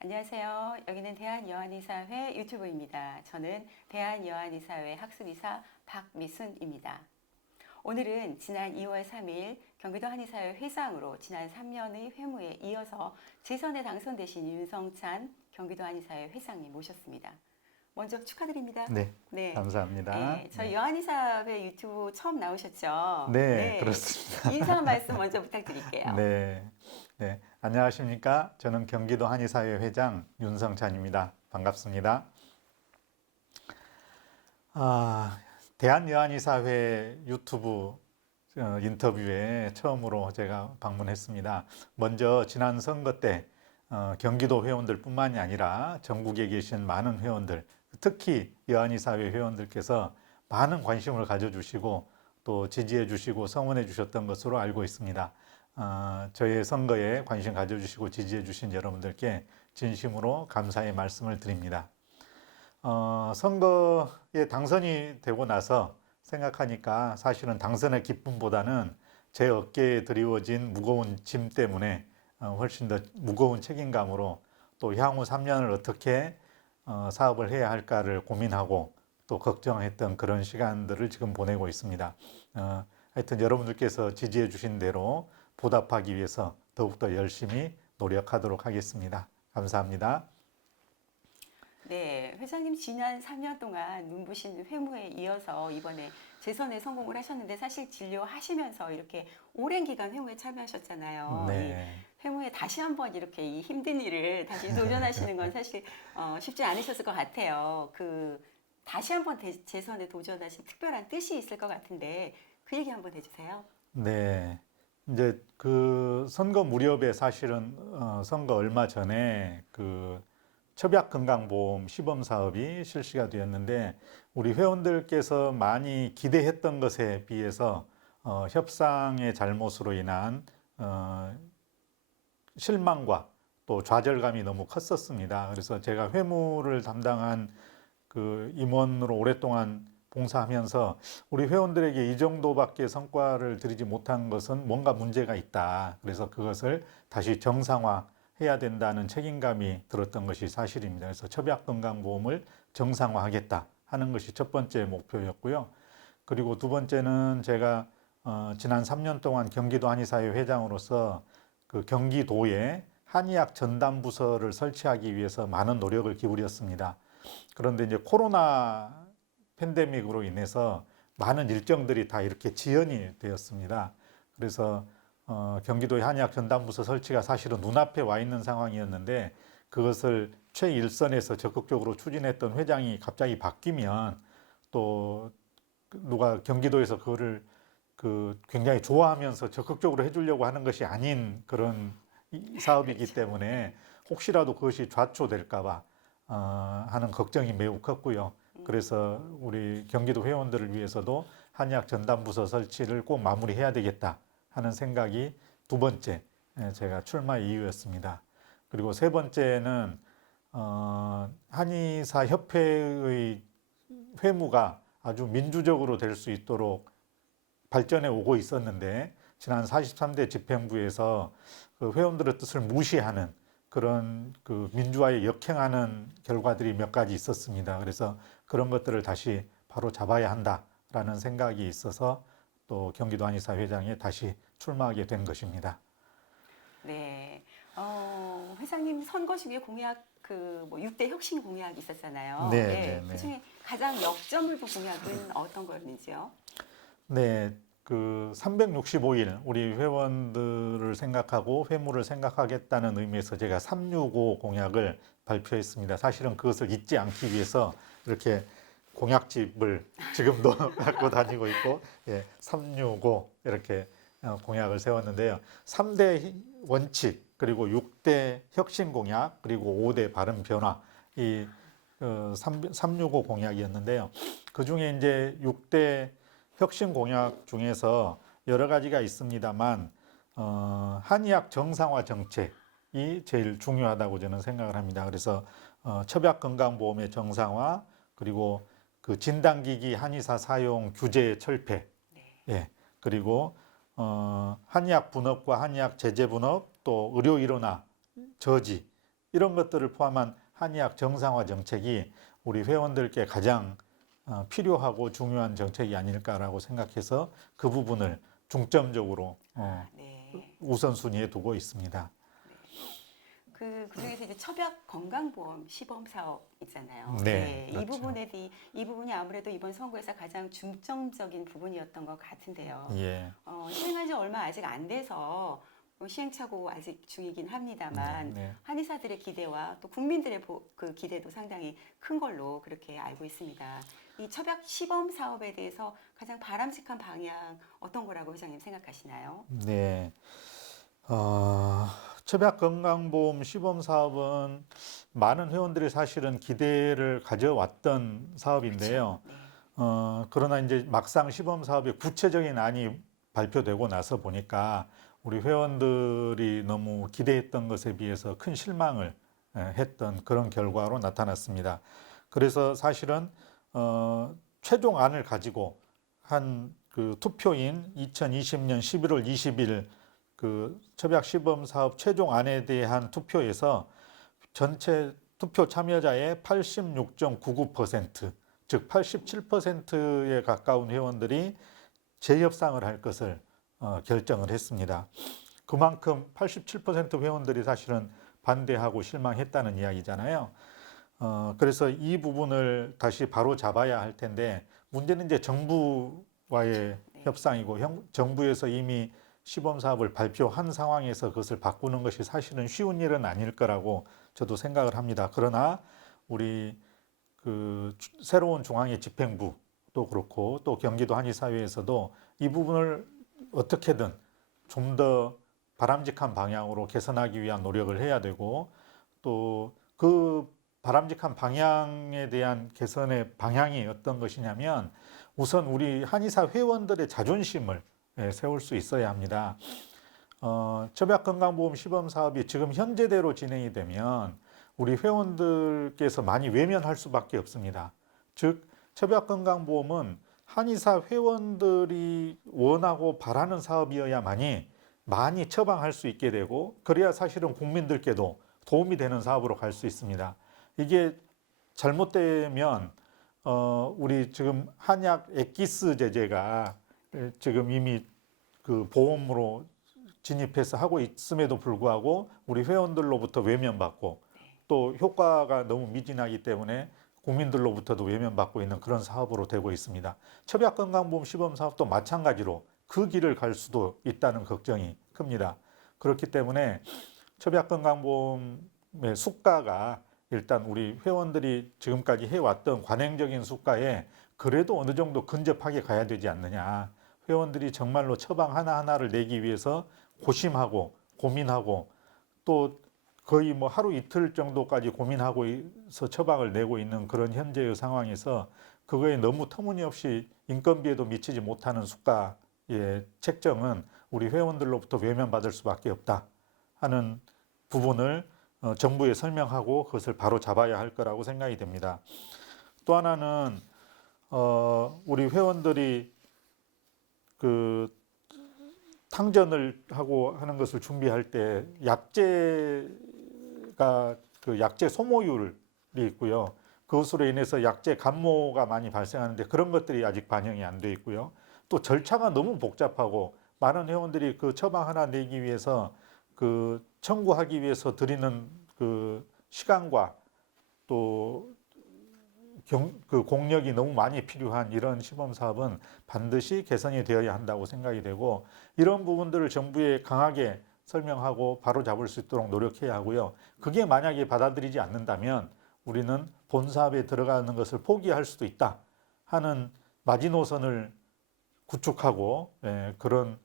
안녕하세요. 여기는 대한여한의사회 유튜브입니다. 저는 대한여한의사회 학습이사 박미순입니다. 오늘은 지난 2월 3일 경기도 한의사회 회장으로 지난 3년의 회무에 이어서 재선에 당선되신 윤성찬 경기도 한의사회 회장님 모셨습니다. 먼저 축하드립니다. 네, 네, 감사합니다. 네, 저희 네, 여한의사회 유튜브 처음 나오셨죠? 네, 네, 그렇습니다. 인사 한 말씀 먼저 부탁드릴게요. 네, 네, 안녕하십니까? 저는 경기도 한의사회 회장 윤성찬입니다. 반갑습니다. 아, 대한여한의사회 유튜브 인터뷰에 처음으로 제가 방문했습니다. 먼저 지난 선거 때 경기도 회원들뿐만이 아니라 전국에 계신 많은 회원들, 특히 여한의사회 회원들께서 많은 관심을 가져주시고 또 지지해 주시고 성원해 주셨던 것으로 알고 있습니다. 저의 선거에 관심 가져주시고 지지해 주신 여러분들께 진심으로 감사의 말씀을 드립니다. 선거에 당선이 되고 나서 생각하니까 사실은 당선의 기쁨보다는 제 어깨에 드리워진 무거운 짐 때문에 훨씬 더 무거운 책임감으로 또 향후 3년을 어떻게 사업을 해야 할까를 고민하고 또 걱정했던 그런 시간들을 지금 보내고 있습니다. 하여튼 여러분들께서 지지해 주신 대로 보답하기 위해서 더욱더 열심히 노력하도록 하겠습니다. 감사합니다. 네, 회장님 지난 3년 동안 눈부신 회무에 이어서 이번에 재선에 성공을 하셨는데 사실 진료하시면서 이렇게 오랜 기간 회무에 참여하셨잖아요. 이 네. 회무에 다시 한번 이렇게 이 힘든 일을 다시 도전하시는 건 사실 쉽지 않으셨을 것 같아요. 다시 한번 재선에 도전하신 특별한 뜻이 있을 것 같은데 그 얘기 한번 해주세요. 네. 이제 그 선거 무렵에 사실은 선거 얼마 전에 그 첩약건강보험 시범 사업이 실시가 되었는데 우리 회원들께서 많이 기대했던 것에 비해서 협상의 잘못으로 인한 실망과 또 좌절감이 너무 컸었습니다. 그래서 제가 회무를 담당한 그 임원으로 오랫동안 봉사하면서 우리 회원들에게 이 정도밖에 성과를 드리지 못한 것은 뭔가 문제가 있다. 그래서 그것을 다시 정상화해야 된다는 책임감이 들었던 것이 사실입니다. 그래서 첩약건강보험을 정상화하겠다 하는 것이 첫 번째 목표였고요. 그리고 두 번째는 제가 지난 3년 동안 경기도 한의사회 회장으로서 그 경기도에 한의학 전담 부서를 설치하기 위해서 많은 노력을 기울였습니다. 그런데 이제 코로나 팬데믹으로 인해서 많은 일정들이 다 이렇게 지연이 되었습니다. 그래서 경기도의 한의학 전담부서 설치가 사실은 눈앞에 와 있는 상황이었는데 그것을 최일선에서 적극적으로 추진했던 회장이 갑자기 바뀌면 또 누가 경기도에서 그거를 굉장히 좋아하면서 적극적으로 해주려고 하는 것이 아닌 그런 사업이기 그렇죠. 때문에 네. 혹시라도 그것이 좌초될까 봐 하는 걱정이 매우 컸고요. 그래서 우리 경기도 회원들을 위해서도 한의학 전담부서 설치를 꼭 마무리해야 되겠다 하는 생각이 두 번째 제가 출마 이유였습니다. 그리고 세 번째는 한의사 협회의 회무가 아주 민주적으로 될 수 있도록 발전해 오고 있었는데 지난 43대 집행부에서 그 회원들의 뜻을 무시하는 그런 그 민주화에 역행하는 결과들이 몇 가지 있었습니다. 그래서 그런 것들을 다시 바로 잡아야 한다라는 생각이 있어서 또 경기도 한의사 회장에 다시 출마하게 된 것입니다. 네. 회장님 선거 중에 공약 뭐 6대 혁신 공약이 있었잖아요. 네, 네, 예. 네. 그중에 가장 역점을 둔 공약은 어떤 거였는지요? 네, 그 365일 우리 회원들을 생각하고 회무를 생각하겠다는 의미에서 제가 365 공약을 발표했습니다. 사실은 그것을 잊지 않기 위해서 이렇게 공약집을 지금도 갖고 다니고 있고, 예, 365 이렇게 공약을 세웠는데요. 3대 원칙, 그리고 6대 혁신 공약, 그리고 5대 바른 변화, 이 365 공약이었는데요. 그 중에 이제 6대 혁신 공약 중에서 여러 가지가 있습니다만 한의학 정상화 정책이 제일 중요하다고 저는 생각을 합니다. 그래서 첩약건강보험의 정상화 그리고 그 진단기기 한의사 사용 규제 철폐, 네. 예, 그리고 한의학 분업과 한의학 제재 분업 또 의료 일원화 저지 이런 것들을 포함한 한의학 정상화 정책이 우리 회원들께 가장 필요하고 중요한 정책이 아닐까라고 생각해서 그 부분을 중점적으로 네. 우선순위에 두고 있습니다. 그중에서 이제 첩약 건강보험 시범 사업 있잖아요. 네, 이 그렇죠. 이 부분이 아무래도 이번 선거에서 가장 중점적인 부분이었던 것 같은데요. 예. 시행한 지 얼마 아직 안 돼서 시행착오 아직 중이긴 합니다만 네. 한의사들의 기대와 또 국민들의 그 기대도 상당히 큰 걸로 그렇게 알고 있습니다. 이 첩약 시범 사업에 대해서 가장 바람직한 방향 어떤 거라고 회장님 생각하시나요? 네. 첩약 건강보험 시범 사업은 많은 회원들이 사실은 기대를 가져왔던 사업인데요. 그렇죠. 네. 그러나 이제 막상 시범 사업의 구체적인 안이 발표되고 나서 보니까 우리 회원들이 너무 기대했던 것에 비해서 큰 실망을 했던 그런 결과로 나타났습니다. 그래서 사실은 최종안을 가지고 한 그 투표인 2020년 11월 20일 그 첩약 시범 사업 최종안에 대한 투표에서 전체 투표 참여자의 86.99%, 즉 87%에 가까운 회원들이 재협상을 할 것을 결정을 했습니다. 그만큼 87% 회원들이 사실은 반대하고 실망했다는 이야기잖아요. 그래서 이 부분을 다시 바로 잡아야 할 텐데 문제는 이제 정부와의 네. 협상이고 정부에서 이미 시범 사업을 발표한 상황에서 그것을 바꾸는 것이 사실은 쉬운 일은 아닐 거라고 저도 생각을 합니다. 그러나 우리 그 새로운 중앙의 집행부도 그렇고 또 경기도 한의사회에서도 이 부분을 어떻게든 좀 더 바람직한 방향으로 개선하기 위한 노력을 해야 되고 또 그 바람직한 방향에 대한 개선의 방향이 어떤 것이냐면 우선 우리 한의사 회원들의 자존심을 세울 수 있어야 합니다. 첩약건강보험 시범 사업이 지금 현재대로 진행이 되면 우리 회원들께서 많이 외면할 수밖에 없습니다. 즉 첩약건강보험은 한의사 회원들이 원하고 바라는 사업이어야만이 많이 처방할 수 있게 되고 그래야 사실은 국민들께도 도움이 되는 사업으로 갈 수 있습니다. 이게 잘못되면 우리 지금 한약 엑기스 제제가 지금 이미 그 보험으로 진입해서 하고 있음에도 불구하고 우리 회원들로부터 외면받고 또 효과가 너무 미진하기 때문에 국민들로부터도 외면받고 있는 그런 사업으로 되고 있습니다. 첩약건강보험 시범 사업도 마찬가지로 그 길을 갈 수도 있다는 걱정이 큽니다. 그렇기 때문에 첩약건강보험의 수가가 일단 우리 회원들이 지금까지 해왔던 관행적인 수가에 그래도 어느 정도 근접하게 가야 되지 않느냐. 회원들이 정말로 처방 하나하나를 내기 위해서 고심하고 고민하고 또 거의 뭐 하루 이틀 정도까지 고민하고 있어 처방을 내고 있는 그런 현재의 상황에서 그거에 너무 터무니없이 인건비에도 미치지 못하는 수가의 책정은 우리 회원들로부터 외면받을 수밖에 없다 하는 부분을 정부에 설명하고 그것을 바로 잡아야 할 거라고 생각이 됩니다. 또 하나는 우리 회원들이 그 탕전을 하고 하는 것을 준비할 때 약재가 그 약재 소모율이 있고요. 그것으로 인해서 약재 감모가 많이 발생하는데 그런 것들이 아직 반영이 안 돼 있고요. 또 절차가 너무 복잡하고 많은 회원들이 그 처방 하나 내기 위해서 그 청구하기 위해서 드리는 그 시간과 또 그 공력이 너무 많이 필요한 이런 시범 사업은 반드시 개선이 되어야 한다고 생각이 되고 이런 부분들을 정부에 강하게 설명하고 바로 잡을 수 있도록 노력해야 하고요. 그게 만약에 받아들이지 않는다면 우리는 본 사업에 들어가는 것을 포기할 수도 있다 하는 마지노선을 구축하고 그런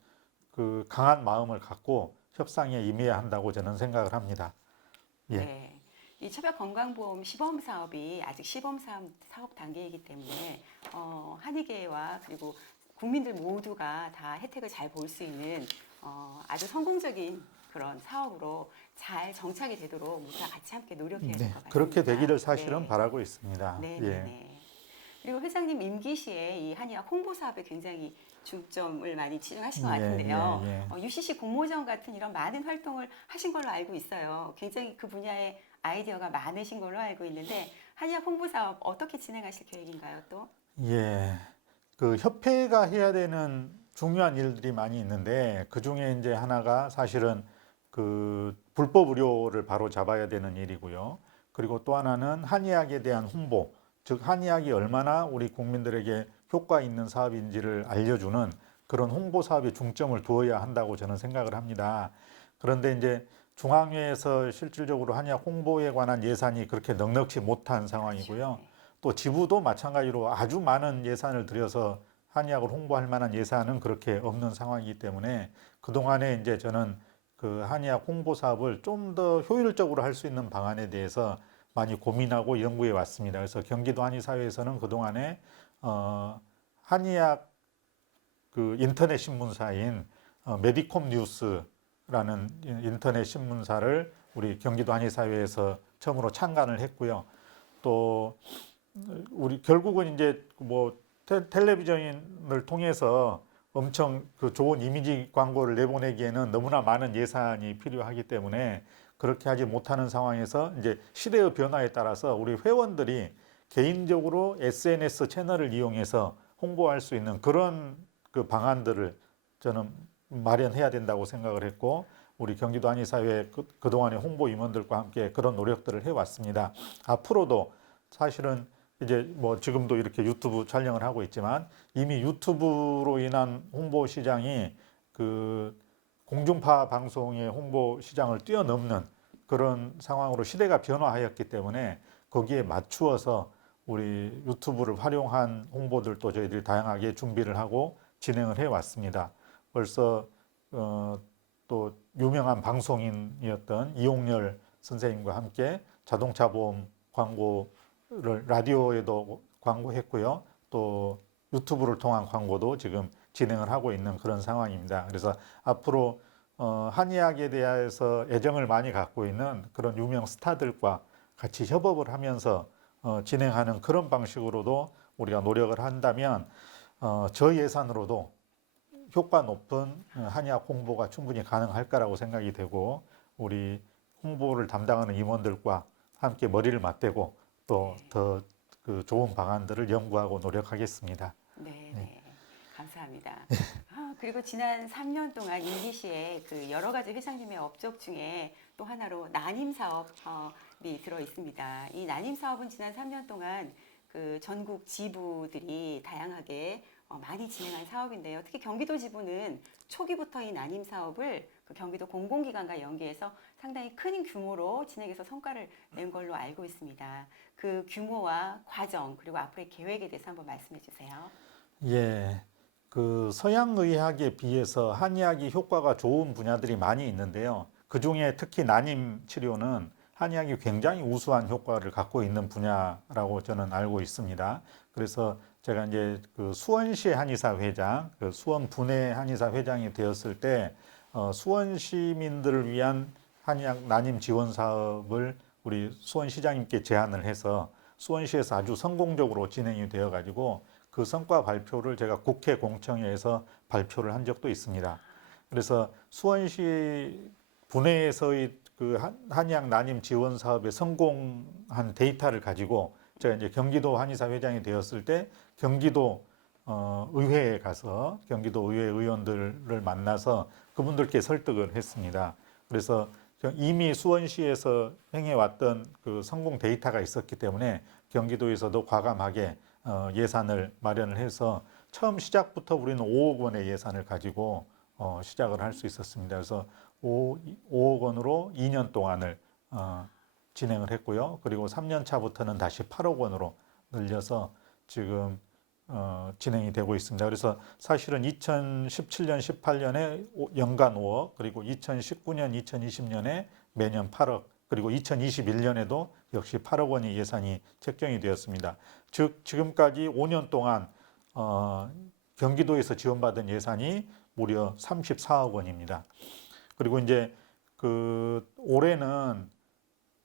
그 강한 마음을 갖고 협상에 임해야 한다고 저는 생각을 합니다. 예. 네. 이 첩약건강보험 시범 사업이 아직 시범 사업 단계이기 때문에 한의계와 그리고 국민들 모두가 다 혜택을 잘 볼 수 있는 아주 성공적인 그런 사업으로 잘 정착이 되도록 모두 다 같이 함께 노력해야 될 것 같습니다. 그렇게 되기를 사실은 네. 바라고 있습니다. 네, 예. 네, 네. 그리고 회장님 임기 시에 이 한의학 홍보 사업에 굉장히 중점을 많이 치중하신 것 같은데요. 예. UCC 공모전 같은 이런 많은 활동을 하신 걸로 알고 있어요. 굉장히 그 분야에 아이디어가 많으신 걸로 알고 있는데 한의학 홍보 사업 어떻게 진행하실 계획인가요, 또? 예, 그 협회가 해야 되는 중요한 일들이 많이 있는데 그 중에 이제 하나가 사실은 그 불법 의료를 바로 잡아야 되는 일이고요. 그리고 또 하나는 한의학에 대한 홍보, 즉 한의학이 얼마나 우리 국민들에게 효과 있는 사업인지를 알려주는 그런 홍보 사업에 중점을 두어야 한다고 저는 생각을 합니다. 그런데 이제 중앙회에서 실질적으로 한의학 홍보에 관한 예산이 그렇게 넉넉지 못한 상황이고요. 네. 또 지부도 마찬가지로 아주 많은 예산을 들여서 한의학을 홍보할 만한 예산은 그렇게 없는 상황이기 때문에 그동안에 이제 저는 그 한의학 홍보 사업을 좀 더 효율적으로 할 수 있는 방안에 대해서 많이 고민하고 연구해 왔습니다. 그래서 경기도 한의사회에서는 그동안에 한의학 그 인터넷 신문사인 메디콤 뉴스라는 인터넷 신문사를 우리 경기도 한의사회에서 처음으로 창간을 했고요. 또 우리 결국은 이제 뭐 텔레비전을 통해서 엄청 그 좋은 이미지 광고를 내보내기에는 너무나 많은 예산이 필요하기 때문에 그렇게 하지 못하는 상황에서 이제 시대의 변화에 따라서 우리 회원들이 개인적으로 SNS 채널을 이용해서 홍보할 수 있는 그런 그 방안들을 저는 마련해야 된다고 생각을 했고 우리 경기도 한의사회 그동안의 홍보 임원들과 함께 그런 노력들을 해왔습니다. 앞으로도 사실은 이제 뭐 지금도 이렇게 유튜브 촬영을 하고 있지만 이미 유튜브로 인한 홍보 시장이 그 공중파 방송의 홍보 시장을 뛰어넘는 그런 상황으로 시대가 변화하였기 때문에 거기에 맞추어서 우리 유튜브를 활용한 홍보들도 저희들이 다양하게 준비를 하고 진행을 해 왔습니다. 벌써 또 유명한 방송인이었던 이용렬 선생님과 함께 자동차 보험 광고를 라디오에도 광고했고요. 또 유튜브를 통한 광고도 지금 진행을 하고 있는 그런 상황입니다. 그래서 앞으로 한의학에 대해서 애정을 많이 갖고 있는 그런 유명 스타들과 같이 협업을 하면서 진행하는 그런 방식으로도 우리가 노력을 한다면 저예산으로도 효과 높은 한의학 홍보가 충분히 가능할 거라고 생각이 되고 우리 홍보를 담당하는 임원들과 함께 머리를 맞대고 또 더 그 좋은 방안들을 연구하고 노력하겠습니다. 네, 네. 네. 감사합니다. 그리고 지난 3년 동안 임기시에 그 여러 가지 회장님의 업적 중에 또 하나로 난임 사업이 들어 있습니다. 이 난임 사업은 지난 3년 동안 그 전국 지부들이 다양하게 많이 진행한 사업인데요. 특히 경기도 지부는 초기부터 이 난임 사업을 그 경기도 공공기관과 연계해서 상당히 큰 규모로 진행해서 성과를 낸 걸로 알고 있습니다. 그 규모와 과정 그리고 앞으로의 계획에 대해서 한번 말씀해 주세요. 예, 그 서양의학에 비해서 한의학이 효과가 좋은 분야들이 많이 있는데요. 그 중에 특히 난임 치료는 한의학이 굉장히 우수한 효과를 갖고 있는 분야라고 저는 알고 있습니다. 그래서 제가 이제 그 수원시 한의사 회장, 그 수원 분해 한의사 회장이 되었을 때 수원 시민들을 위한 한의학 난임 지원 사업을 우리 수원시장님께 제안을 해서 수원시에서 아주 성공적으로 진행이 되어 가지고 그 성과 발표를 제가 국회 공청회에서 발표를 한 적도 있습니다. 그래서 수원시 분해에서의 그 한의학 난임 지원 사업의 성공한 데이터를 가지고 제가 이제 경기도 한의사 회장이 되었을 때 경기도 의회에 가서 경기도 의회 의원들을 만나서 그분들께 설득을 했습니다. 그래서 이미 수원시에서 행해왔던 그 성공 데이터가 있었기 때문에 경기도에서도 과감하게 예산을 마련을 해서 처음 시작부터 우리는 5억 원의 예산을 가지고 시작을 할 수 있었습니다. 그래서 5억 원으로 2년 동안을 진행을 했고요. 그리고 3년 차부터는 다시 8억 원으로 늘려서 지금 진행이 되고 있습니다. 그래서 사실은 2017년, 18년에 연간 5억, 그리고 2019년, 2020년에 매년 8억, 그리고 2021년에도 역시 8억 원의 예산이 책정이 되었습니다. 즉 지금까지 5년 동안 경기도에서 지원받은 예산이 무려 34억 원입니다. 그리고 이제 그 올해는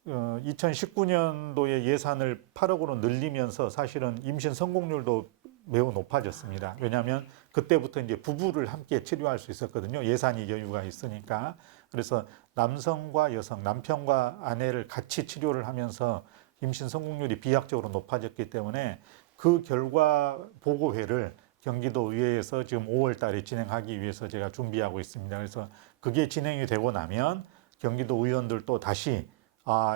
2019년도의 예산을 8억으로 늘리면서 사실은 임신 성공률도 매우 높아졌습니다. 왜냐하면 그때부터 이제 부부를 함께 치료할 수 있었거든요. 예산이 여유가 있으니까. 그래서 남성과 여성, 남편과 아내를 같이 치료를 하면서 임신 성공률이 비약적으로 높아졌기 때문에 그 결과 보고회를 경기도 의회에서 지금 5월 달에 진행하기 위해서 제가 준비하고 있습니다. 그래서 그게 진행이 되고 나면 경기도 의원들도 다시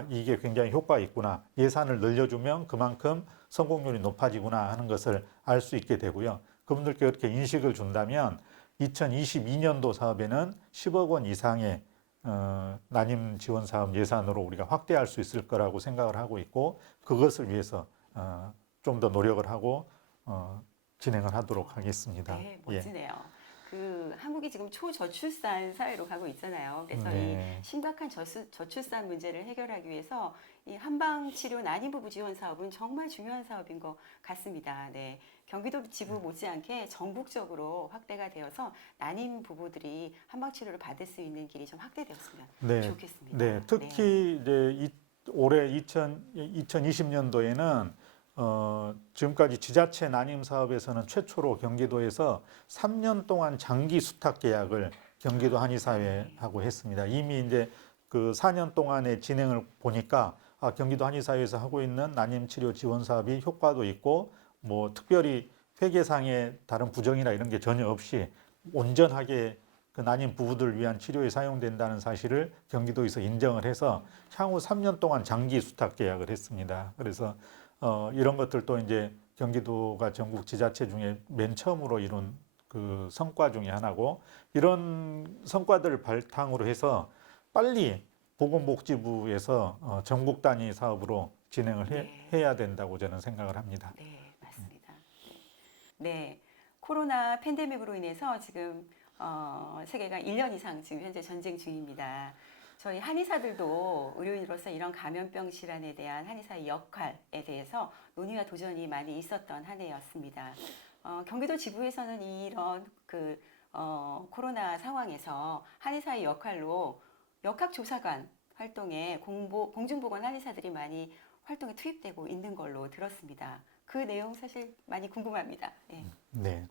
이게 굉장히 효과가 있구나. 예산을 늘려주면 그만큼 성공률이 높아지구나 하는 것을 알 수 있게 되고요. 그분들께 그렇게 인식을 준다면 2022년도 사업에는 10억 원 이상의 난임 지원 사업 예산으로 우리가 확대할 수 있을 거라고 생각을 하고 있고 그것을 위해서 좀 더 노력을 하고 진행을 하도록 하겠습니다. 네, 멋지네요. 그 한국이 지금 초저출산 사회로 가고 있잖아요. 그래서 네. 이 심각한 저출산 문제를 해결하기 위해서 이 한방 치료 난임 부부 지원 사업은 정말 중요한 사업인 것 같습니다. 네. 경기도 지부 못지않게 전국적으로 확대가 되어서 난임 부부들이 한방 치료를 받을 수 있는 길이 좀 확대되었으면 네, 좋겠습니다. 네, 특히 이제 올해 2020년도에는 지금까지 지자체 난임 사업에서는 최초로 경기도에서 3년 동안 장기 수탁 계약을 경기도 한의사회하고 했습니다. 이미 이제 그 4년 동안의 진행을 보니까 경기도 한의사회에서 하고 있는 난임 치료 지원 사업이 효과도 있고 뭐 특별히 회계상의 다른 부정이나 이런 게 전혀 없이 온전하게 그 난임 부부들을 위한 치료에 사용된다는 사실을 경기도에서 인정을 해서 향후 3년 동안 장기 수탁 계약을 했습니다. 그래서 이런 것들도 이제 경기도가 전국 지자체 중에 맨 처음으로 이룬 그 성과 중에 하나고 이런 성과들을 바탕으로 해서 빨리 보건복지부에서 전국 단위 사업으로 진행을 해야 된다고 저는 생각을 합니다. 네, 맞습니다. 네, 코로나 팬데믹으로 인해서 지금 세계가 1년 이상 지금 현재 전쟁 중입니다. 저희 한의사들도 의료인으로서 이런 감염병 질환에 대한 한의사의 역할에 대해서 논의와 도전이 많이 있었던 한 해였습니다. 경기도 지부에서는 이런 코로나 상황에서 한의사의 역할로 역학조사관 활동에 공중보건 한의사들이 많이 활동에 투입되고 있는 걸로 들었습니다. 그 내용 사실 많이 궁금합니다. 네. 네.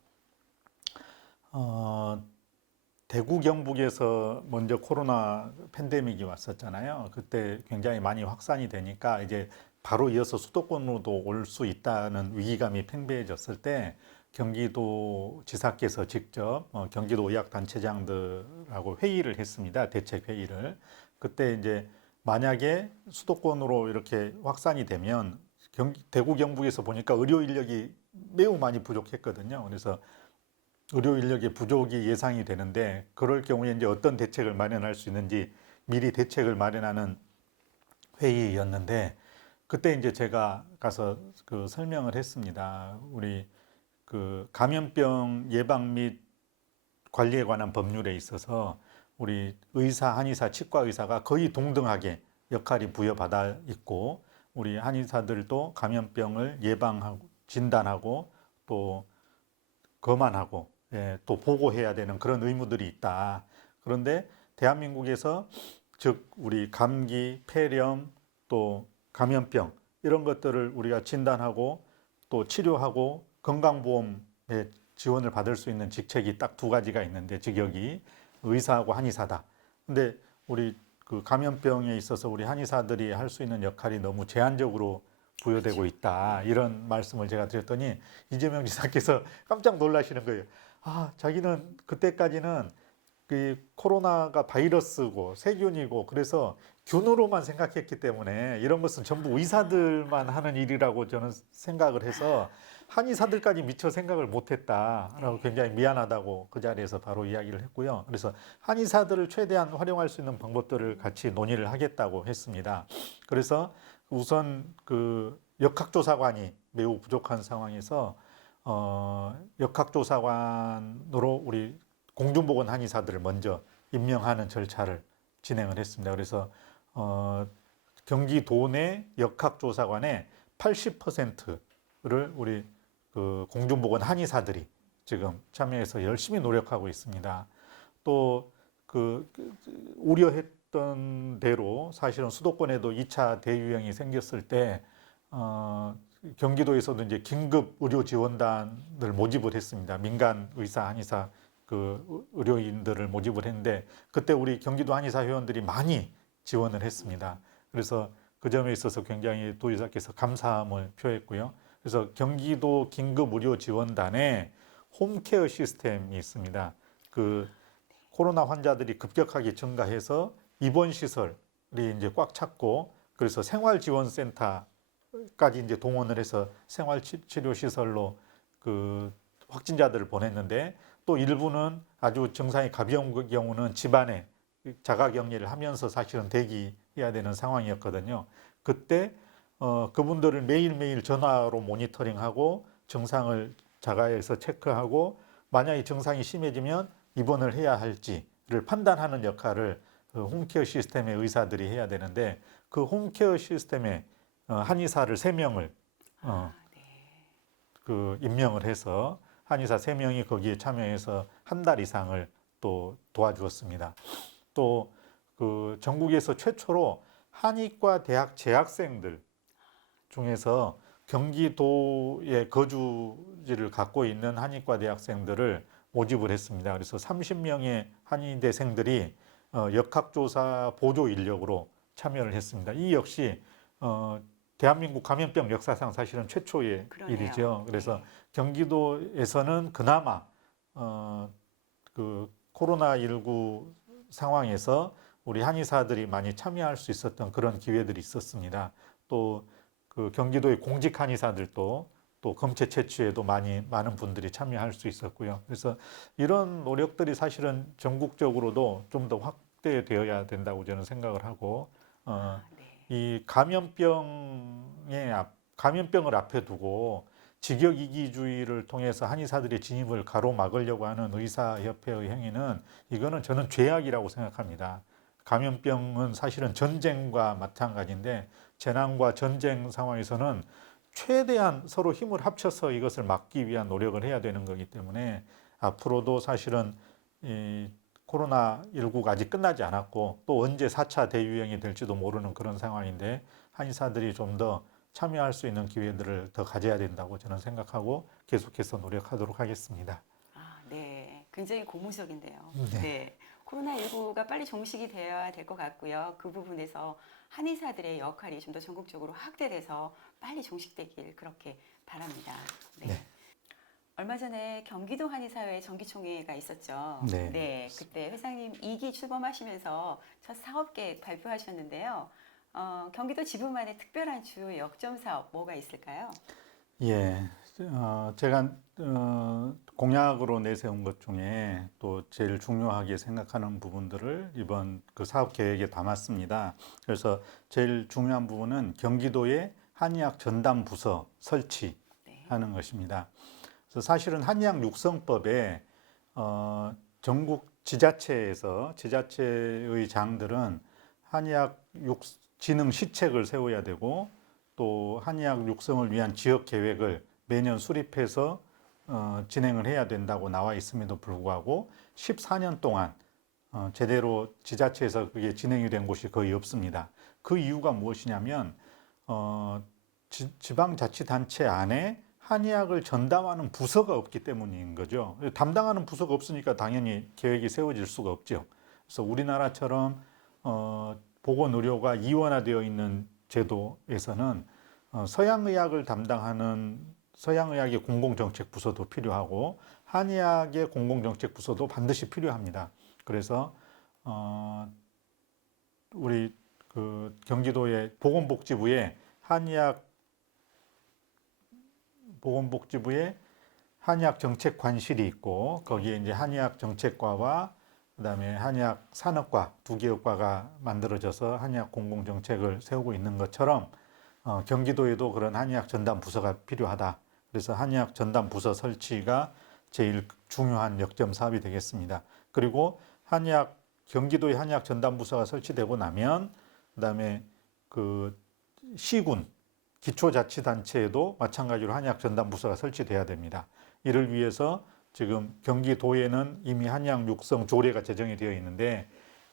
대구 경북에서 먼저 코로나 팬데믹이 왔었잖아요. 그때 굉장히 많이 확산이 되니까 이제 바로 이어서 수도권으로도 올 수 있다는 위기감이 팽배해졌을 때 경기도 지사께서 직접 경기도 의학단체장들하고 회의를 했습니다. 대책 회의를. 그때 이제 만약에 수도권으로 이렇게 확산이 되면 대구 경북에서 보니까 의료 인력이 매우 많이 부족했거든요. 그래서 의료 인력의 부족이 예상이 되는데 그럴 경우에 이제 어떤 대책을 마련할 수 있는지 미리 대책을 마련하는 회의였는데 그때 이제 제가 가서 그 설명을 했습니다. 우리 그 감염병 예방 및 관리에 관한 법률에 있어서 우리 의사, 한의사, 치과 의사가 거의 동등하게 역할이 부여받아 있고 우리 한의사들도 감염병을 예방하고 진단하고 또 거만하고 또 보고해야 되는 그런 의무들이 있다. 그런데 대한민국에서 즉 우리 감기, 폐렴, 또 감염병 이런 것들을 우리가 진단하고 또 치료하고 건강보험에 지원을 받을 수 있는 직책이 딱 두 가지가 있는데 직역이 의사하고 한의사다. 근데 우리 그 감염병에 있어서 우리 한의사들이 할 수 있는 역할이 너무 제한적으로 부여되고 있다. 이런 말씀을 제가 드렸더니 이재명 지사께서 깜짝 놀라시는 거예요. 자기는 그때까지는 그 코로나가 바이러스고 세균이고 그래서 균으로만 생각했기 때문에 이런 것은 전부 의사들만 하는 일이라고 저는 생각을 해서 한의사들까지 미처 생각을 못했다라고 굉장히 미안하다고 그 자리에서 바로 이야기를 했고요. 그래서 한의사들을 최대한 활용할 수 있는 방법들을 같이 논의를 하겠다고 했습니다. 그래서 우선 그 역학조사관이 매우 부족한 상황에서 역학조사관으로 우리 공중보건 한의사들을 먼저 임명하는 절차를 진행을 했습니다. 그래서 경기도 내 역학조사관의 80%를 우리 그 공중보건 한의사들이 지금 참여해서 열심히 노력하고 있습니다. 또 우려했던 대로 사실은 수도권에도 2차 대유행이 생겼을 때 경기도에서도 이제 긴급 의료 지원단을 모집을 했습니다. 민간 의사, 한의사 그 의료인들을 모집을 했는데 그때 우리 경기도 한의사 회원들이 많이 지원을 했습니다. 그래서 그 점에 있어서 굉장히 도의사께서 감사함을 표했고요. 그래서 경기도 긴급 의료 지원단에 홈케어 시스템이 있습니다. 그 코로나 환자들이 급격하게 증가해서 입원 시설이 이제 꽉 찼고 그래서 생활지원센터까지 이제 동원을 해서 생활치료 시설로 그 확진자들을 보냈는데 또 일부는 아주 증상이 가벼운 경우는 집안에 자가격리를 하면서 사실은 대기해야 되는 상황이었거든요. 그때 그분들을 매일매일 전화로 모니터링하고 증상을 자가에서 체크하고 만약에 증상이 심해지면 입원을 해야 할지를 판단하는 역할을 그 홈케어 시스템의 의사들이 해야 되는데 그 홈케어 시스템에 한의사를 3명을 그 임명을 해서 한의사 3명이 거기에 참여해서 한 달 이상을 또 도와주었습니다. 또 그 전국에서 최초로 한의과 대학 재학생들 중에서 경기도에 거주지를 갖고 있는 한의과 대학생들을 모집을 했습니다. 그래서 30명의 한의대생들이 역학조사 보조 인력으로 참여를 했습니다. 이 역시 대한민국 감염병 역사상 사실은 최초의 그러네요. 일이죠. 그래서 네. 경기도에서는 그나마 그 코로나19 상황에서 우리 한의사들이 많이 참여할 수 있었던 그런 기회들이 있었습니다. 또 그 경기도의 공직 한의사들도 또 검체 채취에도 많은 분들이 참여할 수 있었고요. 그래서 이런 노력들이 사실은 전국적으로도 좀 더 확대되어야 된다고 저는 생각을 하고 네. 이 감염병을 앞에 두고 직역이기주의를 통해서 한의사들의 진입을 가로막으려고 하는 의사협회의 행위는 이거는 저는 죄악이라고 생각합니다. 감염병은 사실은 전쟁과 마찬가지인데 재난과 전쟁 상황에서는 최대한 서로 힘을 합쳐서 이것을 막기 위한 노력을 해야 되는 거기 때문에 앞으로도 사실은 이 코로나19가 아직 끝나지 않았고 또 언제 4차 대유행이 될지도 모르는 그런 상황인데 한의사들이 좀 더 참여할 수 있는 기회들을 더 가져야 된다고 저는 생각하고 계속해서 노력하도록 하겠습니다. 네. 굉장히 고무적인데요. 네. 네. 코로나19가 빨리 종식이 되어야 될 것 같고요. 그 부분에서 한의사들의 역할이 좀 더 전국적으로 확대돼서 빨리 종식되길 그렇게 바랍니다. 네. 네. 얼마 전에 경기도 한의사회 정기총회가 있었죠. 네. 네. 그때 회장님 2기 출범하시면서 첫 사업계획 발표하셨는데요. 경기도 지부만의 특별한 주요 역점 사업 뭐가 있을까요? 예, 제가 공약으로 내세운 것 중에 또 제일 중요하게 생각하는 부분들을 이번 그 사업 계획에 담았습니다. 그래서 제일 중요한 부분은 경기도의 한의학 전담 부서 설치하는 네. 것입니다. 그래서 사실은 한의학 육성법에 전국 지자체에서 지자체의 장들은 한의학 진흥 시책을 세워야 되고 또 한의학 육성을 위한 지역 계획을 매년 수립해서 진행을 해야 된다고 나와 있음에도 불구하고 14년 동안 제대로 지자체에서 그게 진행이 된 곳이 거의 없습니다. 그 이유가 무엇이냐면 지방자치단체 안에 한의학을 전담하는 부서가 없기 때문인 거죠. 담당하는 부서가 없으니까 당연히 계획이 세워질 수가 없죠. 그래서 우리나라처럼 보건의료가 이원화되어 있는 제도에서는 서양의학을 담당하는 서양의학의 공공정책부서도 필요하고 한의학의 공공정책부서도 반드시 필요합니다. 그래서 우리 그 경기도의 보건복지부에 한의학 정책관실이 있고 거기에 이제 한의학 정책과와 그다음에 한의학 산업과 두 개 학과가 만들어져서 한의학 공공정책을 세우고 있는 것처럼 경기도에도 그런 한의학 전담 부서가 필요하다. 그래서 한의학 전담 부서 설치가 제일 중요한 역점 사업이 되겠습니다. 그리고 경기도의 한의학 전담 부서가 설치되고 나면 그다음에 그 시군 기초자치단체에도 마찬가지로 한의학 전담 부서가 설치돼야 됩니다. 이를 위해서 지금 경기도에는 이미 한의학 육성 조례가 제정이 되어 있는데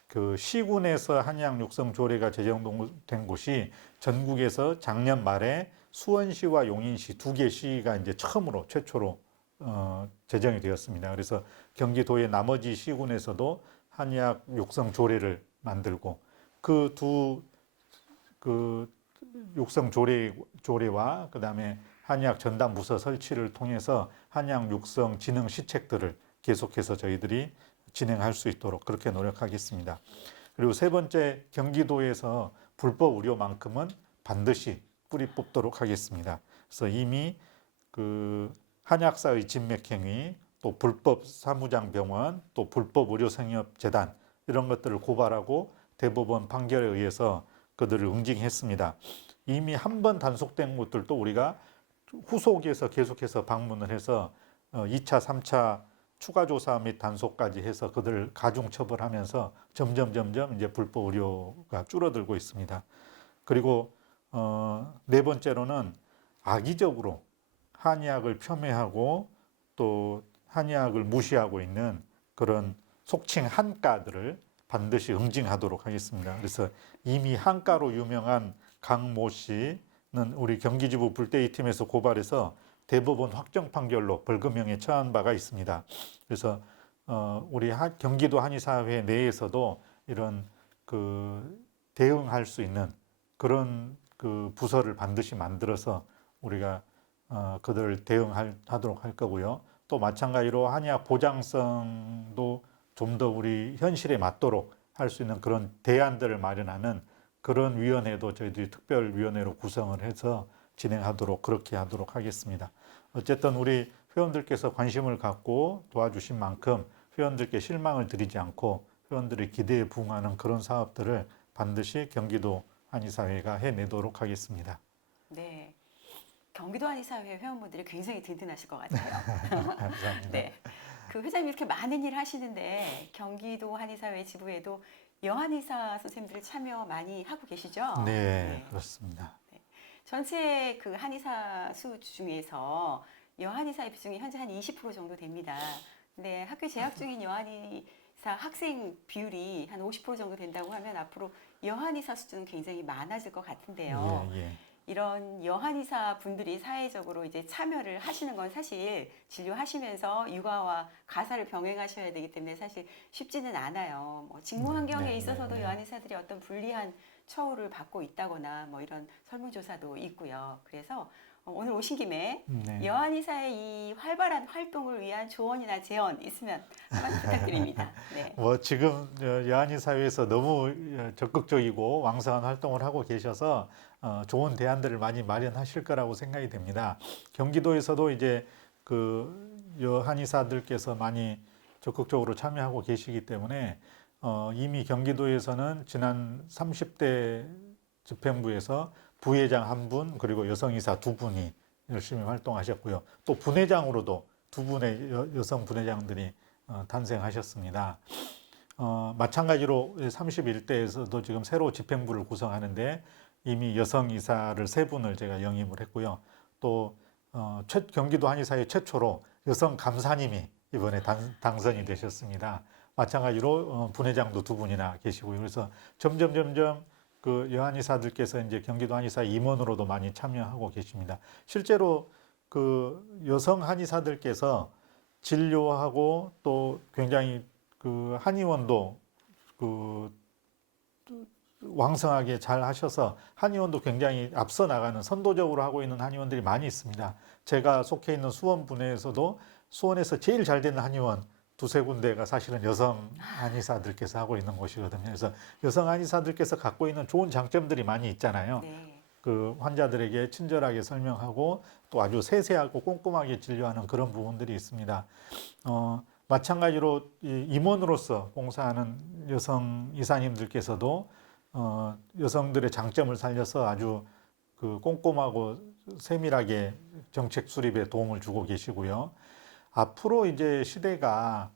그 시군에서 한의학 육성 조례가 제정된 곳이 전국에서 작년 말에 수원시와 용인시 두 개 시가 이제 처음으로 최초로 제정이 되었습니다. 그래서 경기도의 나머지 시군에서도 한의학 육성 조례를 만들고 그 육성 조례와 그다음에 한의학 전담 부서 설치를 통해서 한의학 육성 진흥 시책들을 계속해서 저희들이 진행할 수 있도록 그렇게 노력하겠습니다. 그리고 세 번째, 경기도에서 불법 의료만큼은 반드시 뿌리 뽑도록 하겠습니다. 그래서 이미 그 한약사의 진맥행위, 또 불법 사무장병원, 또 불법 의료생협재단 이런 것들을 고발하고 대법원 판결에 의해서 그들을 응징했습니다. 이미 한 번 단속된 곳들도 우리가 후속에서 계속해서 방문을 해서 2차, 3차 추가 조사 및 단속까지 해서 그들을 가중 처벌하면서 점점 이제 불법 의료가 줄어들고 있습니다. 그리고 네 번째로는 악의적으로 한의학을 폄훼하고 또 한의학을 무시하고 있는 그런 속칭 한과들을 반드시 응징하도록 하겠습니다. 그래서 이미 한과로 유명한 강모 씨는 우리 경기지부 불대위 팀에서 고발해서 대법원 확정 판결로 벌금형에 처한 바가 있습니다. 그래서 우리 경기도 한의사회 내에서도 이런 그 대응할 수 있는 그런 그 부서를 반드시 만들어서 우리가 그들을 대응하도록 할 거고요. 또 마찬가지로 한의학 보장성도 좀 더 우리 현실에 맞도록 할 수 있는 그런 대안들을 마련하는 그런 위원회도 저희들이 특별위원회로 구성을 해서 진행하도록 그렇게 하도록 하겠습니다. 어쨌든 우리 회원들께서 관심을 갖고 도와주신 만큼 회원들께 실망을 드리지 않고 회원들의 기대에 부응하는 그런 사업들을 반드시 경기도 한의사회가 해내도록 하겠습니다. 네. 경기도 한의사회 회원분들이 굉장히 든든하실 것 같아요. 감사합니다. 네. 그 회장님 이렇게 많은 일을 하시는데 경기도 한의사회 지부에도 여한의사 선생님들이 참여 많이 하고 계시죠? 네, 그렇습니다. 전체 그 한의사 수 중에서 여한의사의 비중이 현재 한 20% 정도 됩니다. 근데 학교 재학 중인 여한의사 학생 비율이 한 50% 정도 된다고 하면 앞으로 여한의사 수준은 굉장히 많아질 것 같은데요. 예. 이런 여한의사 분들이 사회적으로 이제 참여를 하시는 건 사실 진료하시면서 육아와 가사를 병행하셔야 되기 때문에 사실 쉽지는 않아요. 뭐 직무 환경에 있어서도 여한의사들이 어떤 불리한 처우를 받고 있다거나 뭐 이런 설문조사도 있고요. 그래서 오늘 오신 김에 여한의사의 이 활발한 활동을 위한 조언이나 제언 있으면 한번 부탁드립니다. 네. 뭐 지금 여한의사회에서 너무 적극적이고 왕성한 활동을 하고 계셔서 좋은 대안들을 많이 마련하실 거라고 생각이 됩니다. 경기도에서도 이제 그 여한의사들께서 많이 적극적으로 참여하고 계시기 때문에 이미 경기도에서는 지난 30대 집행부에서 부회장 1분 그리고 여성의사 2분이 열심히 활동하셨고요. 또 분회장으로도 2분의 여성 분회장들이 탄생하셨습니다. 마찬가지로 31대에서도 지금 새로 집행부를 구성하는데 이미 여성의사를 3분을 제가 영입을 했고요. 또 경기도 한의사회 최초로 여성 감사님이 이번에 당선이 되셨습니다. 마찬가지로 분회장도 2분이나 계시고요. 그래서 점점 그 여한의사들께서 이제 경기도 한의사 임원으로도 많이 참여하고 계십니다. 실제로 그 여성 한의사들께서 진료하고 또 굉장히 그 한의원도 그 왕성하게 잘 하셔서 한의원도 굉장히 앞서 나가는 선도적으로 하고 있는 한의원들이 많이 있습니다. 제가 속해 있는 수원 분회에서도 수원에서 제일 잘 되는 한의원 2-3군데가 사실은 여성 한의사들께서 하고 있는 곳이거든요. 그래서 여성 한의사들께서 갖고 있는 좋은 장점들이 많이 있잖아요. 네. 그 환자들에게 친절하게 설명하고 또 아주 세세하고 꼼꼼하게 진료하는 그런 부분들이 있습니다. 마찬가지로 임원으로서 봉사하는 여성 이사님들께서도 여성들의 장점을 살려서 아주 그 꼼꼼하고 세밀하게 정책 수립에 도움을 주고 계시고요. 앞으로 이제 시대가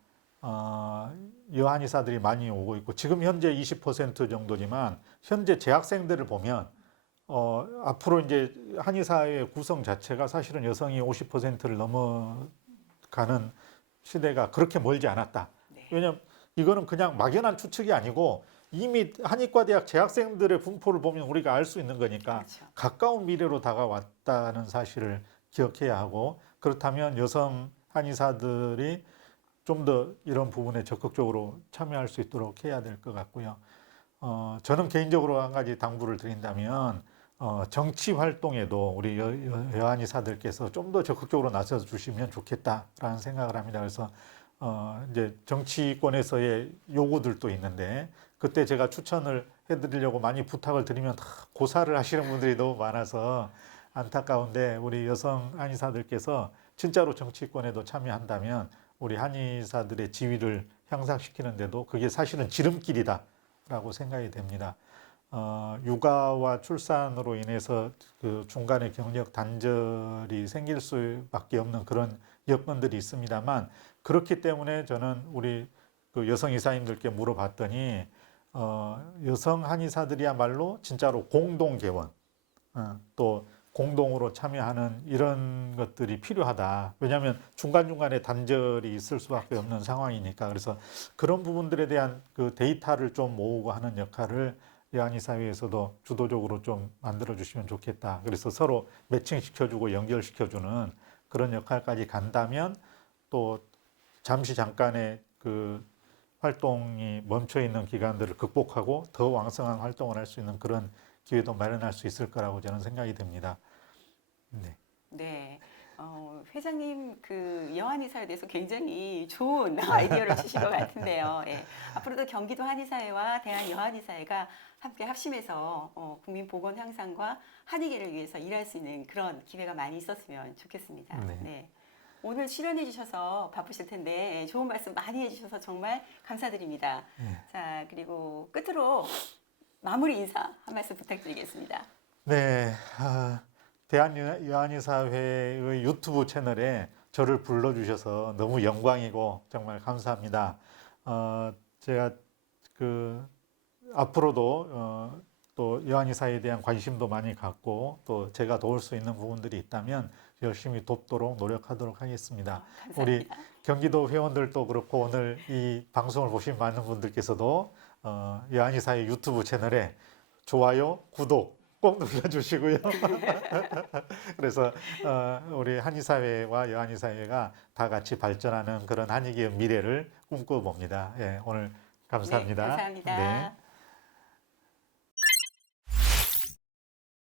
여한의사들이 많이 오고 있고 지금 현재 20% 정도지만 현재 재학생들을 보면 앞으로 이제 한의사의 구성 자체가 사실은 여성이 50%를 넘어가는 시대가 그렇게 멀지 않았다. 네. 왜냐하면 이거는 그냥 막연한 추측이 아니고 이미 한의과대학 재학생들의 분포를 보면 우리가 알 수 있는 거니까 그렇죠. 가까운 미래로 다가왔다는 사실을 기억해야 하고, 그렇다면 여성 한의사들이 좀 더 이런 부분에 적극적으로 참여할 수 있도록 해야 될 것 같고요. 저는 개인적으로 한 가지 당부를 드린다면 정치 활동에도 우리 여한의사들께서 좀 더 적극적으로 나서 주시면 좋겠다라는 생각을 합니다. 그래서 이제 정치권에서의 요구들도 있는데, 그때 제가 추천을 해드리려고 많이 부탁을 드리면 다 고사를 하시는 분들이 너무 많아서 안타까운데, 우리 여성 한의사들께서 진짜로 정치권에도 참여한다면 우리 한의사들의 지위를 향상시키는데도 그게 사실은 지름길이다라고 생각이 됩니다. 육아와 출산으로 인해서 그 중간에 경력 단절이 생길 수밖에 없는 그런 여건들이 있습니다만, 그렇기 때문에 저는 우리 그 여성 의사님들께 물어봤더니 여성 한의사들이야말로 진짜로 공동 개원, 또 공동으로 참여하는 이런 것들이 필요하다. 왜냐하면 중간중간에 단절이 있을 수밖에 없는 상황이니까. 그래서 그런 부분들에 대한 그 데이터를 좀 모으고 하는 역할을 여한의사회에서도 주도적으로 좀 만들어 주시면 좋겠다. 그래서 서로 매칭시켜주고 연결시켜주는 그런 역할까지 간다면, 또 잠시 잠깐의 그 활동이 멈춰 있는 기간들을 극복하고 더 왕성한 활동을 할 수 있는 그런 기회도 마련할 수 있을 거라고 저는 생각이 됩니다. 네. 네. 회장님 그 여한의사에 대해서 굉장히 좋은 아이디어를 주신 것 같은데요. 예. 앞으로도 경기도 한의사회와 대한 여한의사회가 함께 합심해서 국민 보건 향상과 한의계를 위해서 일할 수 있는 그런 기회가 많이 있었으면 좋겠습니다. 네. 네. 오늘 출연해 주셔서 바쁘실 텐데 좋은 말씀 많이 해주셔서 정말 감사드립니다. 네. 자, 그리고 끝으로 마무리 인사 한 말씀 부탁드리겠습니다. 네. 대한여한의사회의 유튜브 채널에 저를 불러주셔서 너무 영광이고 정말 감사합니다. 제가 그 앞으로도 또 여한의사에 대한 관심도 많이 갖고, 또 제가 도울 수 있는 부분들이 있다면 열심히 돕도록 노력하도록 하겠습니다. 우리 감사합니다. 경기도 회원들도 그렇고, 오늘 이 방송을 보신 많은 분들께서도 여한의사의 유튜브 채널에 좋아요, 구독 꼭 눌러주시고요. 그래서 우리 한의사회와 여한의사회가 다 같이 발전하는 그런 한의계의 미래를 꿈꿔봅니다. 예, 오늘 감사합니다. 네, 감사합니다. 네.